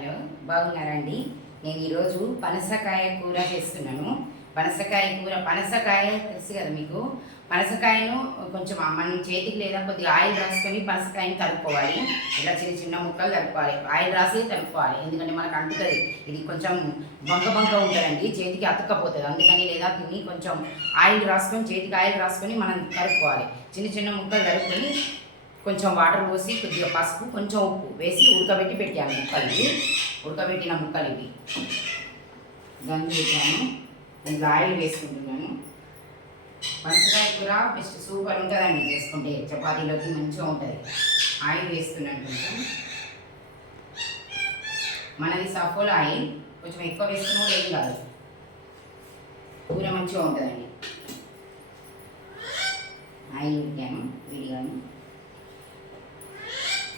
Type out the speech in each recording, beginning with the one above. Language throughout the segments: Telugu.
హలో, బాగున్నారండి. నేను ఈరోజు పనసకాయ కూర చేస్తున్నాను. పనసకాయ తెలుసు కదా మీకు. పనసకాయను కొంచెం మనం చేతికి లేదా కొద్దిగా ఆయిల్ రాసుకొని పనసకాయని తరుక్కోవాలి. ఇలా చిన్న చిన్న ముక్కలు తరుక్కోవాలి. ఆయిల్ రాసి తరుక్కోవాలి, ఎందుకంటే మనకు అంటుతుంది. ఇది కొంచెం బంక ఉంటుందండి, చేతికి అతుక్కపోతుంది. అందుకని లేదా తిని కొంచెం ఆయిల్ రాసుకొని, చేతికి ఆయిల్ రాసుకొని మనం తరుక్కోవాలి. చిన్న చిన్న ముక్కలు తరుక్కొని కొంచెం వాటర్ పోసి కొద్దిగా పసుపు కొంచెం ఉప్పు వేసి ఉడకబెట్టి పెట్టాను ఉడకబెట్టిన ముక్కలు ఇవి గంజు పెట్టాను. ఇందులో ఆయిల్ వేసుకుంటున్నాను. పనసకాయ కూర బెస్ట్, సూపర్ ఉంటుందండి చేసుకుంటే. చపాతీలోకి మంచిగా ఉంటుంది. ఆయిల్ వేస్తున్నాను కొంచెం. మనది సఫోలా ఆయిల్, కొంచెం ఎక్కువ వేసుకున్నా కూడా ఏం కాదు, కూర మంచిగా ఉంటుందండి. ఆయిల్ పెట్టాను విడిగాను.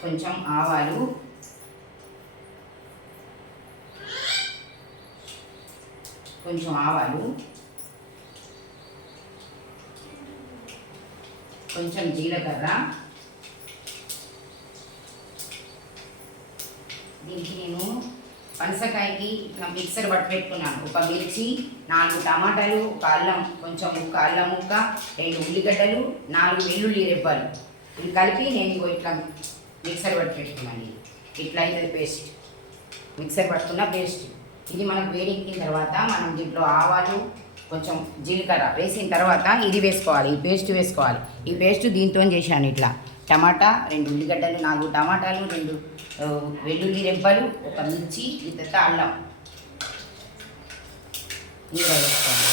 కొంచెం ఆవాలు, కొంచెం జీలకర్ర. దీనికి నేను పనసకాయకి ఇట్లా మిక్సర్ పట్టి పెట్టుకున్నాను. ఒక మిర్చి, 4 టమాటాలు, ఒక అల్లం, ఒక అల్లం ముక్క, 2 ఉల్లిగడ్డలు, 4 వెల్లుల్లి రెబ్బలు. ఇవి కలిపి నేను ఇట్లా మిక్సర్ పట్టి పెట్టుకున్నాను. ఇట్లా అయితే పేస్ట్, మిక్సర్ పట్టుకున్న పేస్ట్. ఇది మనకు వేడెక్కిన తర్వాత మనం దీంట్లో ఆవాలు, కొంచెం జీలకర్ర వేసిన తర్వాత ఇది వేసుకోవాలి, ఈ పేస్ట్ వేసుకోవాలి. ఈ పేస్ట్ దీంతో చేశాను. ఇట్లా టమాటా, 2 ఉల్లిగడ్డలు, 4 టమాటాలు, 2 వెల్లుల్లి రెబ్బలు, ఒక మిర్చి, ఇంత అల్లం ఇందులో వేసుకోవాలి.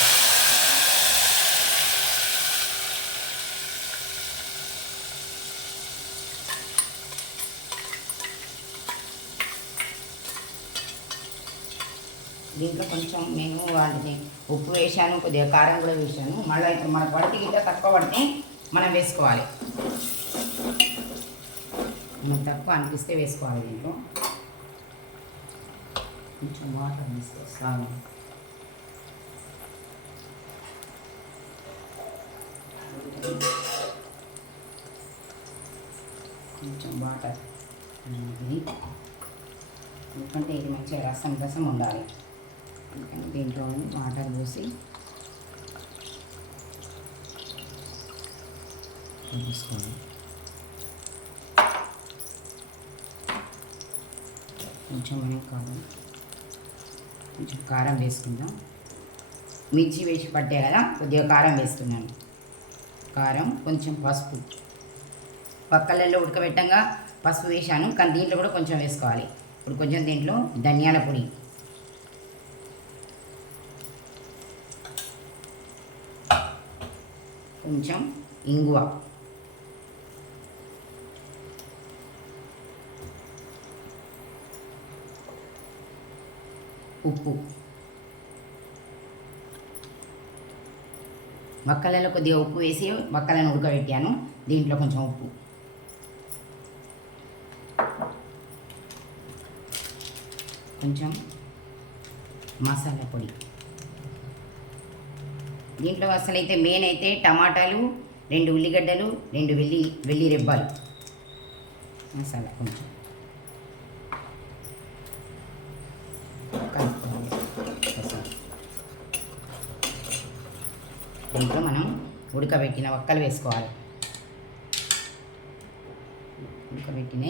దీంట్లో కొంచెం నేను వాటిని ఉప్పు వేసాను, కొద్దిగా కారం కూడా వేసాను. మళ్ళీ ఇప్పుడు మనకు పడితే గిట్ట తక్కువ పడితే మనం వేసుకోవాలి. మనకు తక్కువ అనిపిస్తే వేసుకోవాలి. దీంట్లో కొంచెం వాటర్ తీసుకొస్తాను. కొంచెం వాటర్, ఎందుకంటే ఇది మంచిగా రసం ఉండాలి. అందుకని దీంట్లో వాటర్ పోసి తీసుకోండి. కొంచెం కారం వేసుకుందాం. మిర్చి వేసి పట్టే కదా, కొద్దిగా కారం వేస్తున్నాను. కారం, కొంచెం పసుపు. పక్కలలో ఉడకబెట్టంగా పసుపు వేసాను, కానీ దీంట్లో కూడా కొంచెం వేసుకోవాలి. ఇప్పుడు కొంచెం దీంట్లో ధనియాల పొడి, కొంచెం ఇంగువ, ఉప్పు. వక్కలలో కొద్దిగా ఉప్పు వేసి వక్కలను ఉడకబెట్టాను. దీంట్లో కొంచెం ఉప్పు, కొంచెం మసాలా పొడి. దీంట్లో అసలైతే మెయిన్ అయితే టమాటాలు, 2 ఉల్లిగడ్డలు, 2 వెల్లి రెబ్బలు, మసాలా కొంచెం కలుపుకోవాలి. దీంట్లో మనం ఉడకబెట్టిన వక్కలు వేసుకోవాలి. ఉడకబెట్టిన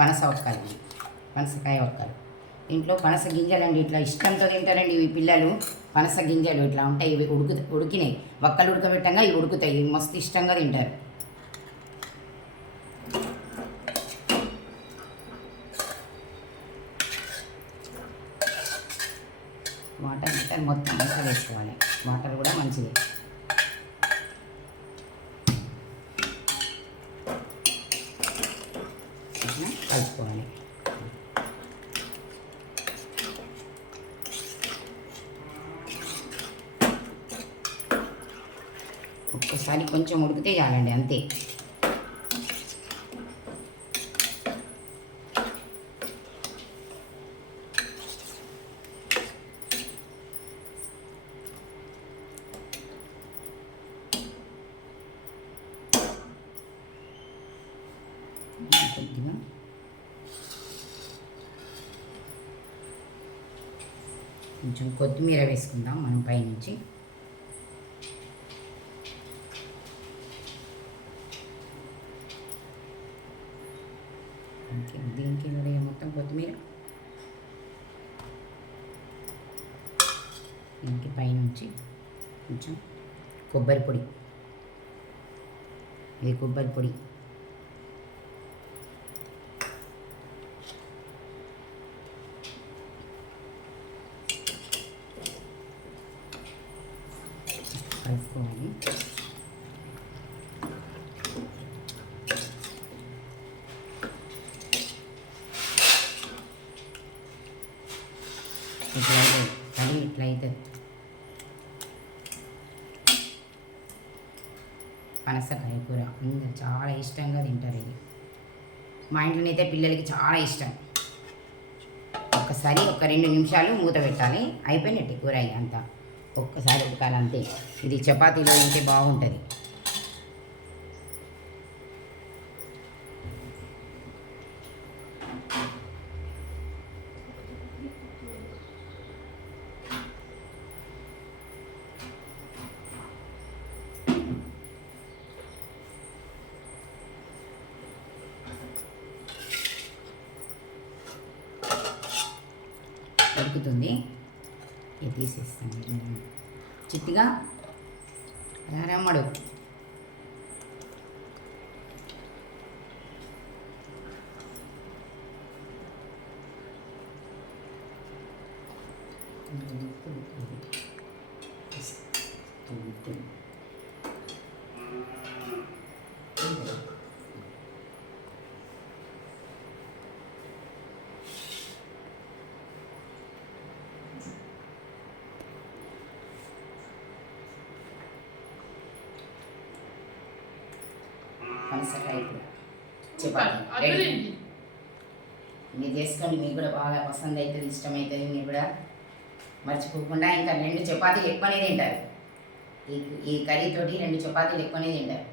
పనసకాయ వక్కలు. ఇంట్లో పనస గింజలు అండి, ఇట్లా ఇష్టంతో తింటారండి ఇవి పిల్లలు. పనస గింజలు ఇట్లా ఉంటాయి, ఇవి ఉడికినాయి. వక్కలు ఉడకబెట్టంగా ఇవి ఉడుకుతాయి. ఇవి మస్తు ఇష్టంగా తింటారు. వాటర్ మొత్తం మంచిగా వేసుకోవాలి. వాటర్ కూడా మంచిది. కలుపుకోవాలి. ఒక్కసారి కొంచెం ఉడికితే చాలండి, అంతే. కొద్దిగా కొంచెం కొత్తిమీర వేసుకుందాం మనం పైనుంచి. దీనికి మొత్తం కొత్తిమీర, దీనికి పైనుంచి కొంచెం కొబ్బరి పొడి. ఇది కొబ్బరి పొడి. కలుపుకోవాలి. ఇట్లా అవుతుంది. పనసకాయ కూర అందరు చాలా ఇష్టంగా తింటారు. ఇది మా ఇంట్లోనైతే పిల్లలకి చాలా ఇష్టం. ఒక్కసారి ఒక 2 నిమిషాలు మూత పెట్టాలి, అయిపోయినట్టు కూర అంతా. ఒక్కసారి ఉడకాలి అంతే. ఇది చపాతీలో తింటే బాగుంటుంది. ఉడుకుతుంది, ఇది తీసేస్తాను చిట్టిగా రమ్మడు. పనసకాయ కూర చపాతీ రెడీ. మీరు చేసుకోండి, మీకు కూడా బాగా పసంद అవుతుంది, ఇష్టమవుతుంది. మీరు కూడా మర్చిపోకుండా ఇంకా 2 చపాతీలు ఎక్కువనే తింటారు. ఈ కర్రీతోటి 2 చపాతీలు ఎక్కువనే తింటారు.